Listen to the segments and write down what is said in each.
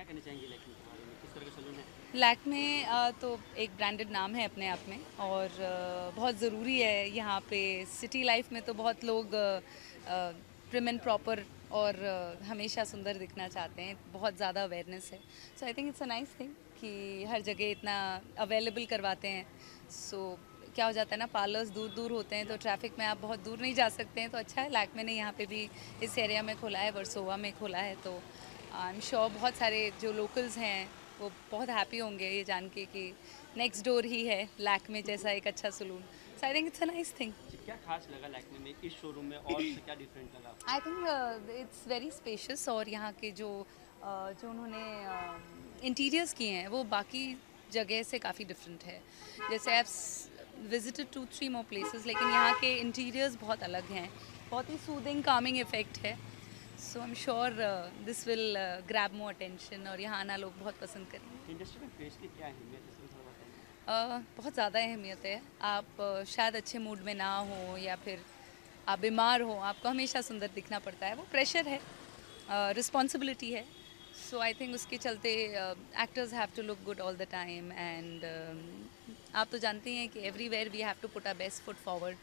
क्या कहना चाहेंगे लैक्मे के बारे में, किस तरह का सलून है? लैक्मे तो एक ब्रांडेड नाम है अपने आप में, और बहुत ज़रूरी है यहाँ पे। सिटी लाइफ में तो बहुत लोग प्रिम एंड प्रॉपर और हमेशा सुंदर दिखना चाहते हैं, बहुत ज़्यादा अवेयरनेस है। So I think it's a nice thing कि हर जगह इतना अवेलेबल करवाते हैं। सो क्या हो जाता है ना, पार्लर्स दूर दूर होते हैं तो ट्रैफिक में आप बहुत दूर नहीं जा सकते हैं, तो अच्छा है लैक्मे ने यहाँ पे भी इस एरिया में खोला है, वर्सोवा में खोला है। तो आई एम श्योर बहुत सारे जो लोकल्स हैं वो बहुत हैप्पी होंगे ये जान के कि नेक्स्ट डोर ही है लैक्मे जैसा एक अच्छा salon. So I think it's a nice thing. जी, क्या खास लगा लैक्मे में इस शोरूम में और से क्या डिफरेंट लगा आपको? आई थिंक इट्स वेरी स्पेशियस, और यहाँ के जो उन्होंने इंटीरियर्स किए हैं वो बाकी जगह से काफ़ी डिफरेंट है। जैसे आई विजिटेड 2-3 मोर प्लेसेस, लेकिन यहाँ के इंटीरियर्स बहुत अलग हैं, बहुत ही सूदिंग कामिंग इफेक्ट है। So I am sure this will grab more attention, और यहाँ आना लोग बहुत पसंद करेंगे। इंडस्ट्री में फेस की क्या अहमियत है, इसमें थोड़ा बताएंगे? बहुत ज़्यादा अहमियत है। आप शायद अच्छे मूड में ना हो या फिर आप बीमार हो, आपको हमेशा सुंदर दिखना पड़ता है। वो प्रेशर है, रिस्पॉन्सिबिलिटी है। सो आई थिंक उसके चलते actors have to look good all the time, and आप तो जानते हैं कि everywhere we have to put our best foot forward.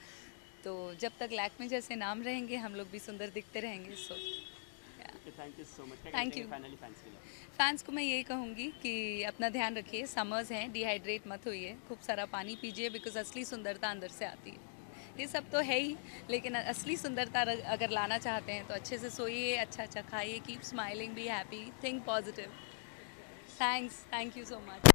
तो जब तक लैक्मे जैसे नाम रहेंगे हम लोग भी सुंदर दिखते रहेंगे। So okay, thank you so much. क्या कहना थैंक चाहेंगे यू। फाइनली फैंस के लिए? फैंस को मैं यही कहूँगी कि अपना ध्यान रखिए, समर्स हैं, डिहाइड्रेट मत होइए, खूब सारा पानी पीजिए, बिकॉज असली सुंदरता अंदर से आती है। ये सब तो है ही, लेकिन असली सुंदरता अगर लाना चाहते हैं तो अच्छे से सोइए, अच्छा अच्छा खाइए, keep smiling, be happy, think positive. Thanks, thank you so much.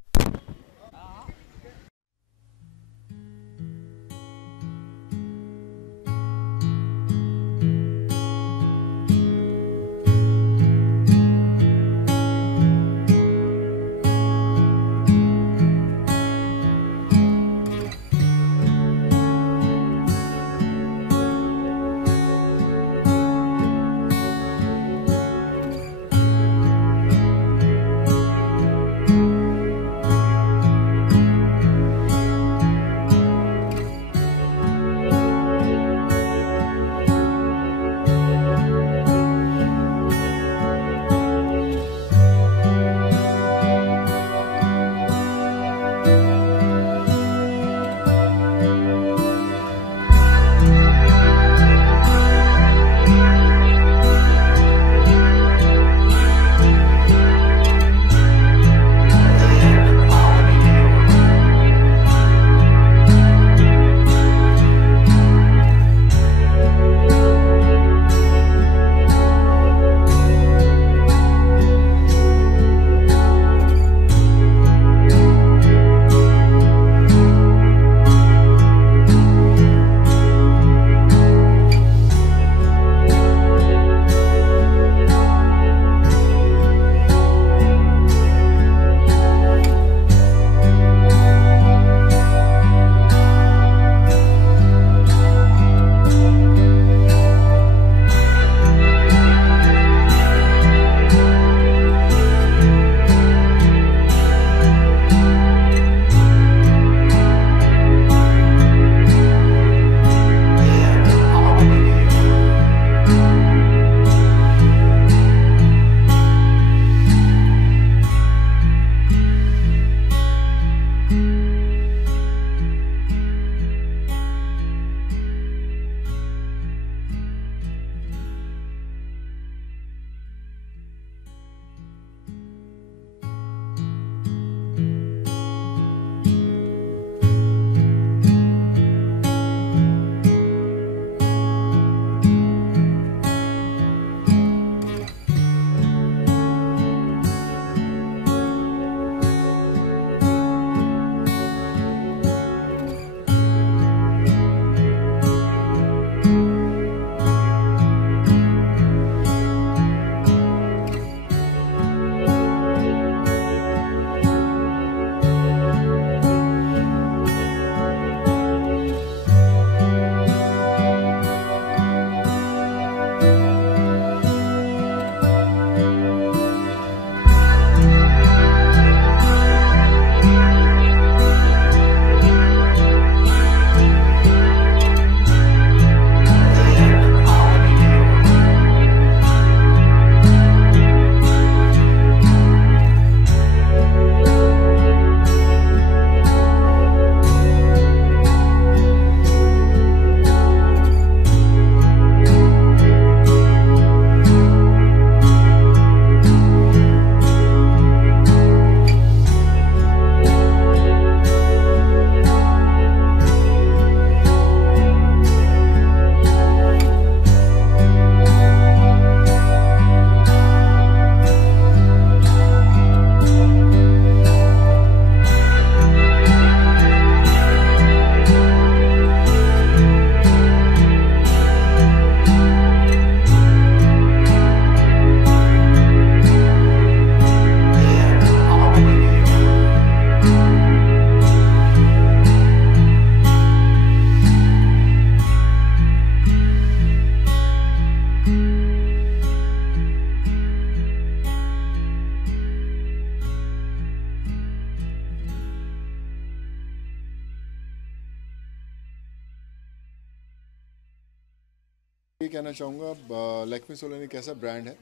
कहना चाहूँगा लैक्मे सोलन एक ऐसा ब्रांड है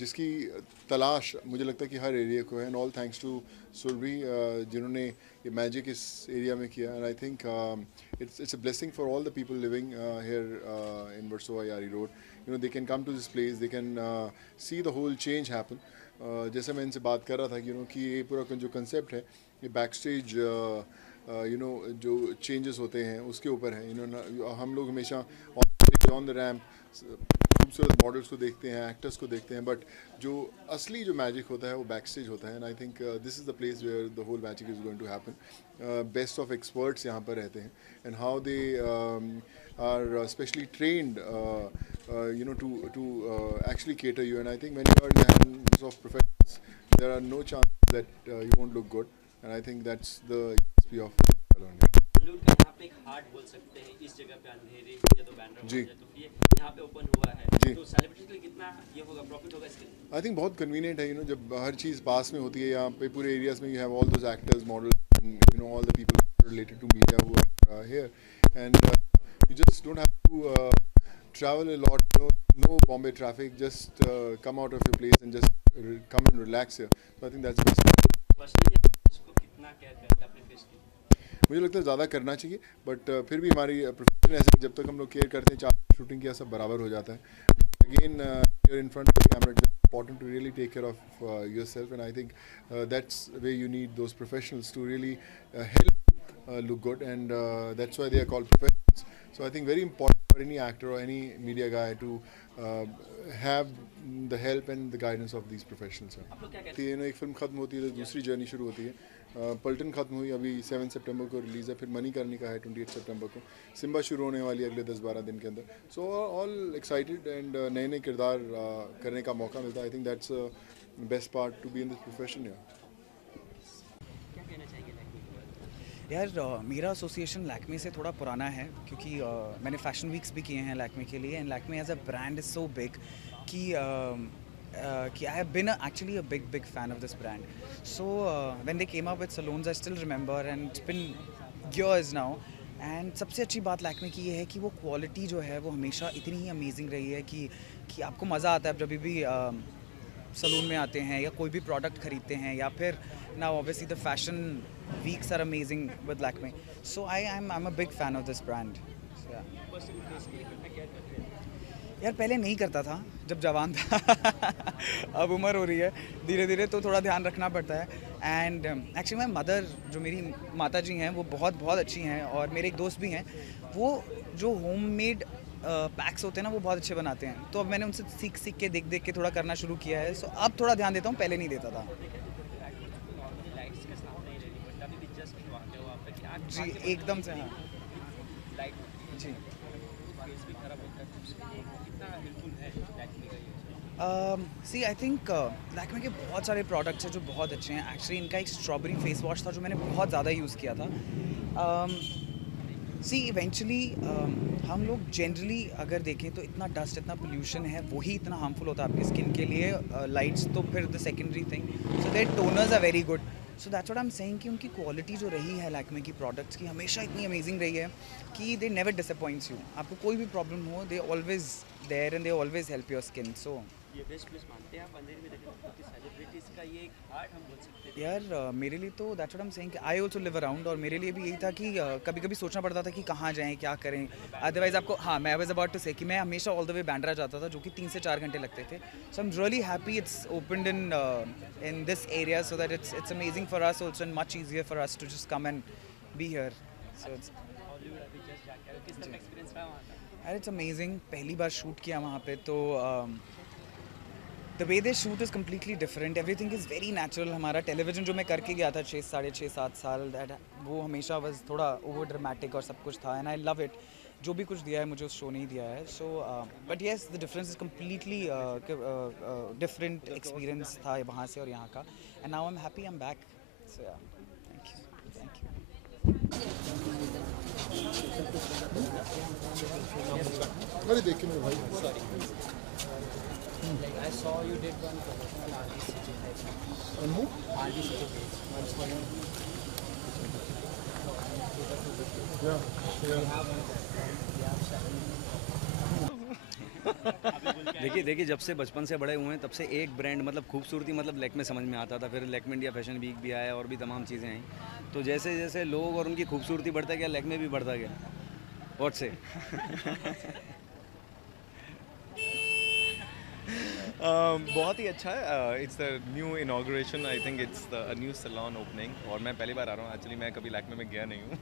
जिसकी तलाश मुझे लगता है कि हर एरिया को है, and all thanks to Surbhi जिन्होंने ये मैजिक इस एरिया में किया, and I think it's a blessing for all the people living here in Versova Yari Road. You know, they can come to this place, they can see the whole change happen. जैसे मैं इनसे बात कर रहा था कि ये पूरा जो कंसेप्ट है ये बैक स्टेज जो चेंजेस होते हैं उसके ऊपर है. हम लोग हमेशा ऑन द रैम्प खूबसूरत मॉडल्स को देखते हैं, एक्टर्स को देखते हैं, बट जो असली जो मैजिक होता है वो बैक स्टेज होता है, and I think this is the place where the whole magic is going to happen. Best of experts यहाँ पर रहते हैं, and how they are specially trained to actually cater you, and I think when you are in the hands of professionals there are no chances that you won't look good, and I think that's the USP of salon. Bollywood का यहाँ पे एक heart बोल सकते हैं, इस जगह पे अंधेरे या तो बैनर हो जी. जाए तो ये यहाँ पे ओपन हुआ है जी. तो सेलिब्रिटी के लिए कितना ये होगा, प्रॉफिट होगा इसके लिए? आई थिंक बहुत कन्वीनियंट है जब हर चीज़ पास में होती है. यहाँ पे पूरे एरियाज में you have all those actors, models, all the people related to media who are here, and you just don't have to travel a lot, no Bombay traffic, just come out of your place and just come and relax here. So I think that's best. Personally इसको कितना care करते हैं अपने face की? मुझे लगता है ज़्यादा करना चाहिए, बट फिर भी हमारी प्रोफेशन ऐसे जब तक हम लोग केयर करते हैं, चार शूटिंग किया सब बराबर हो जाता है. Again you're in front of the camera, it's important to really take care of yourself, and I think that's where you need those professionals to really help look good, and that's why they are called professionals. So I think very important for any actor or any media guy to have the help and the guidance of these professionals. आप लोग क्या कहते हैं? एक film खत्म होती है तो दूसरी जर्नी शुरू होती है. पल्टन खत्म हुई, अभी 7 सितंबर को रिलीज़ है, फिर मणिकर्णिका है 28 सितंबर को, सिम्बा शुरू होने वाली है अगले 10-12 दिन के अंदर. सो ऑल एक्साइटेड, एंड नए नए किरदार करने का मौका मिलता है. I think that's best part to be in this profession. क्या कहना चाहेंगे लैक्मे के बारे में? यार मेरा एसोसिएशन लैक्मे से थोड़ा पुराना है, क्योंकि मैंने फैशन वीक्स भी किए हैं लैक्मे के लिए, and Lakme as a brand is so big कि I have been actually a big fan of this brand. So when they came up with salons, I still remember, and it's been years now. And सबसे अच्छी बात लैक्मे की ये है कि वो quality जो है वो हमेशा इतनी ही अमेजिंग रही है कि आपको मज़ा आता है जब भी सलून में आते हैं या कोई भी प्रोडक्ट खरीदते हैं, या फिर now obviously the fashion weeks are amazing with Lakme. So I'm a big fan of this brand. So, yeah. Personally face के लिए कितना केयर करते हैं? यार पहले नहीं करता था जब जवान था अब उम्र हो रही है धीरे धीरे, तो थोड़ा ध्यान रखना पड़ता है. एंड एक्चुअली माई मदर, जो मेरी माता जी हैं, वो बहुत अच्छी हैं, और मेरे एक दोस्त भी हैं, वो जो होममेड पैक्स होते हैं ना वो बहुत अच्छे बनाते हैं. तो अब मैंने उनसे सीख के देख के थोड़ा करना शुरू किया है. सो अब थोड़ा ध्यान देता हूँ, पहले नहीं देता था. लाइट्स के साथ नहीं रहनी, बट अभी भी जस्ट वाकई हो आप पे कि आँख जी एकदम से. हाँ लाइट होती है, जी. फेस भी खराब होता है, तो कितना हेल्पफुल है लैक्मे का ये? सी आई थिंक लैक्मे के बहुत सारे प्रोडक्ट्स हैं जो बहुत अच्छे हैं. एक्चुअली इनका एक स्ट्रॉबेरी फेस वॉश था जो मैंने बहुत ज़्यादा यूज़ किया था. सी इवेंचुअली हम लोग जनरली अगर देखें तो इतना डस्ट, इतना पोल्यूशन है, वही इतना हार्मफुल होता है आपकी स्किन के लिए. लाइट्स तो फिर the secondary thing. So their toners are very good. So that's what I am saying कि उनकी क्वालिटी जो रही है लैक्मे की प्रोडक्ट्स की हमेशा इतनी अमेजिंग रही है कि दे नेवर डिसअपॉइंट्स यू. आपको कोई भी प्रॉब्लम हो, they always there and they always help your skin. So ये बेस्ट प्लेस मानते हैं आप अंधेरे में रहने, क्योंकि सेलिब्रिटीज़ का ये एक हार्ट हम बोल सकते हैं? यार मेरे लिए तो that's what I am saying कि आई ऑल्सो लिव अराउंड, और मेरे लिए भी यही था कि कभी कभी सोचना पड़ता था कि कहाँ जाएं, क्या करें. अदरवाइज आपको, हाँ, मैं वाज अबाउट टू से कि मैं हमेशा ऑल द वे बैंड्रा जाता था, जो कि 3 से 4 घंटे लगते थे. So I am really happy it's opened in this area, so that it's amazing for us also and much easier for us to just come and be here. So it's Hollywood अभी just जाके आए, किस तरह का experience रहा वहाँ का? यार इट्स अमेजिंग. पहली बार शूट किया वहाँ पे, तो the way they shoot is completely different. Everything is very natural. हमारा टेलीविजन जो मैं करके गया था 6-7 साल, दैट वो हमेशा वॉज थोड़ा ओवर ड्रामेटिक और सब कुछ था, एंड आई लव इट. जो भी कुछ दिया है मुझे उस शो नहीं दिया है. So but yes, the difference is completely different experience था वहाँ से और यहाँ का. And now I am happy, I am back. So yeah, thank you. अरे देखिए मेरे भाई, Like I saw you did one promotion on RDCJ, like on who? RDCJ page. Once for you. Yeah. We have one. We have 7. देखिए जब से बचपन से बड़े हुए हैं तब से एक ब्रांड मतलब खूबसूरती मतलब लैक्मे समझ में आता था, फिर लैक्मे इंडिया फैशन वीक भी आया और भी तमाम चीज़ें आई। तो जैसे जैसे लोग और उनकी खूबसूरती बढ़ता गया लैक्मे भी बढ़ता गया। व्हाट से बहुत ही अच्छा है। It's the new inauguration, I think it's the new salon opening और मैं पहली बार आ रहा हूँ। एक्चुअली मैं कभी लैक्मे में गया नहीं हूँ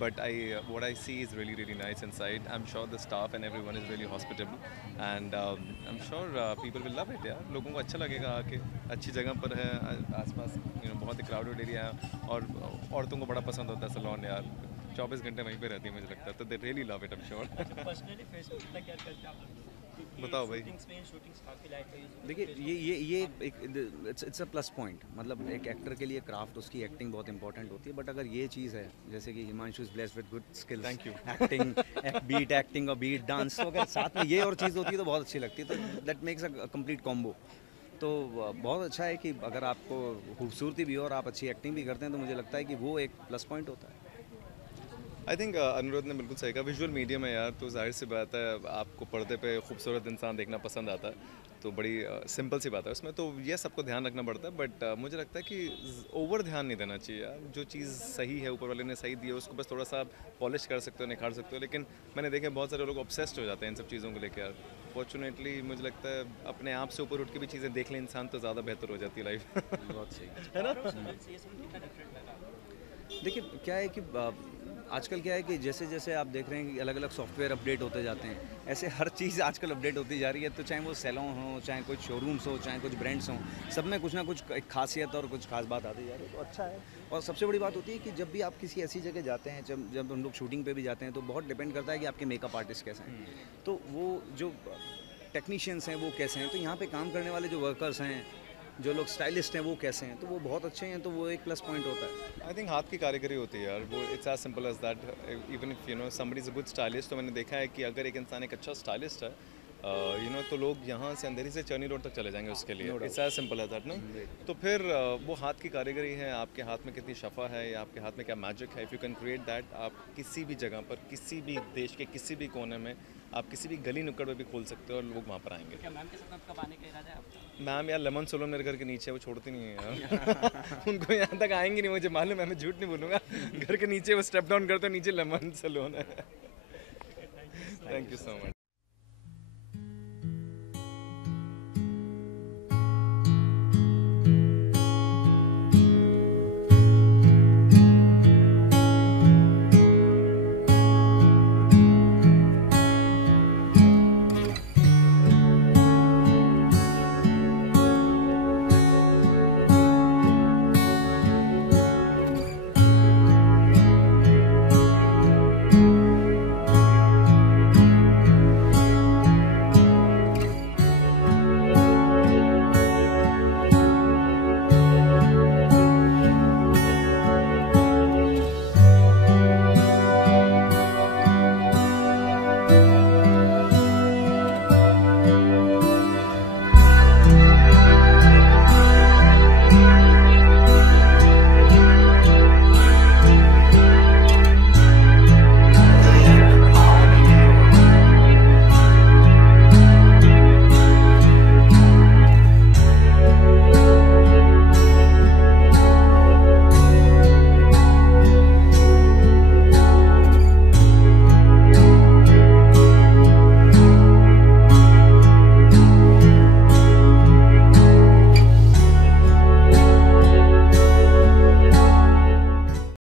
but what I see is really really nice inside. I am sure the staff and everyone is really hospitable and I am sure people will love it यार। लोगों को अच्छा लगेगा आके, अच्छी जगह पर है, आसपास बहुत ही क्राउडेड एरिया है और औरतों को बड़ा पसंद होता है सैलून यार। 24 घंटे वहीं पे रहती है मुझे लगता है, तो they really love it, I am sure. Personally Facebook कितना केयर करते हैं आप लोग? बताओ भाई। शूटिंग्स काफ़ी लाइट का यूज़ होता है। देखिए ये एक इट्स अ प्लस पॉइंट। मतलब एक एक्टर के लिए क्राफ्ट, उसकी एक्टिंग बहुत इंपॉर्टेंट होती है, बट अगर ये चीज़ है जैसे कि Himanshu is blessed with good skills, Thank you. Acting और बीट डांस, तो अगर साथ में ये और चीज़ होती है तो बहुत अच्छी लगती है, तो that makes a complete combo. तो बहुत अच्छा है कि अगर आपको खूबसूरती भी हो और आप अच्छी एक्टिंग भी करते हैं तो मुझे लगता है कि वो एक प्लस पॉइंट होता है। आई थिंक अनुरोध ने बिल्कुल सही कहा। विजुअल मीडियम है यार, तो जाहिर सी बात है आपको पर्दे पे खूबसूरत इंसान देखना पसंद आता है, तो बड़ी सिंपल सी बात है उसमें। तो ये सबको ध्यान रखना पड़ता है, बट मुझे लगता है कि ओवर ध्यान नहीं देना चाहिए यार। जो चीज़ सही है, ऊपर वाले ने सही दी है, उसको बस थोड़ा सा पॉलिश कर सकते हो, निखार सकते हो। लेकिन मैंने देखा बहुत सारे लोग ऑब्सेस्ड हो जाते हैं इन सब चीज़ों को लेकर यार। फॉर्चुनेटली मुझे लगता है अपने आप से ऊपर उठ के भी चीज़ें देख लें इंसान, तो ज़्यादा बेहतर हो जाती है लाइफ। बहुत सही है ना? ये सब कितना डिफरेंट लगा? देखिए क्या है कि आजकल क्या है कि जैसे जैसे आप देख रहे हैं कि अलग अलग सॉफ्टवेयर अपडेट होते जाते हैं, ऐसे हर चीज़ आजकल अपडेट होती जा रही है। तो चाहे वो सैलून हो, चाहे कुछ शोरूम्स हो, चाहे कुछ ब्रांड्स हों, सब में कुछ ना कुछ एक खासियत और कुछ खास बात आती जा रही है, तो अच्छा है। और सबसे बड़ी बात होती है कि जब भी आप किसी ऐसी जगह जाते हैं, जब हम लोग शूटिंग पे भी जाते हैं, तो बहुत डिपेंड करता है कि आपके मेकअप आर्टिस्ट कैसे हैं, तो वो जो टेक्नीशियंस हैं वो कैसे हैं, तो यहाँ पे काम करने वाले जो वर्कर्स हैं, जो लोग स्टाइलिस्ट हैं वो कैसे हैं, तो वो बहुत अच्छे हैं, तो वो एक प्लस पॉइंट होता है। आई थिंक हाथ की कारीगरी होती है यार, वो it's as simple as that. Even if you know somebody is a good stylist, तो मैंने देखा है कि अगर एक इंसान एक अच्छा स्टाइलिस्ट है तो लोग यहाँ से अंधेरी से चर्नी रोड तक चले जाएंगे उसके लिए। It's as simple as that ना। तो फिर वो हाथ की कारीगरी है, आपके हाथ में कितनी शफा है या आपके हाथ में क्या मैजिक है। If you can create that, आप किसी भी जगह पर, किसी भी देश के किसी भी कोने में, आप किसी भी गली नुक्कड़ में भी खोल सकते हो और लोग वहाँ पर आएंगे। क्या मैम के साथ कब आने का इरादा है आपका? मैम यार लेमन सोलो मेरे घर के नीचे है, वो छोड़ती नहीं है यार। उनको यहाँ तक आएंगे नहीं, मुझे मालूम है, मैं झूठ नहीं बोलूँगा। घर के नीचे वो स्टेप डाउन करते नीचे लेमन सलोन है। Thank you so much.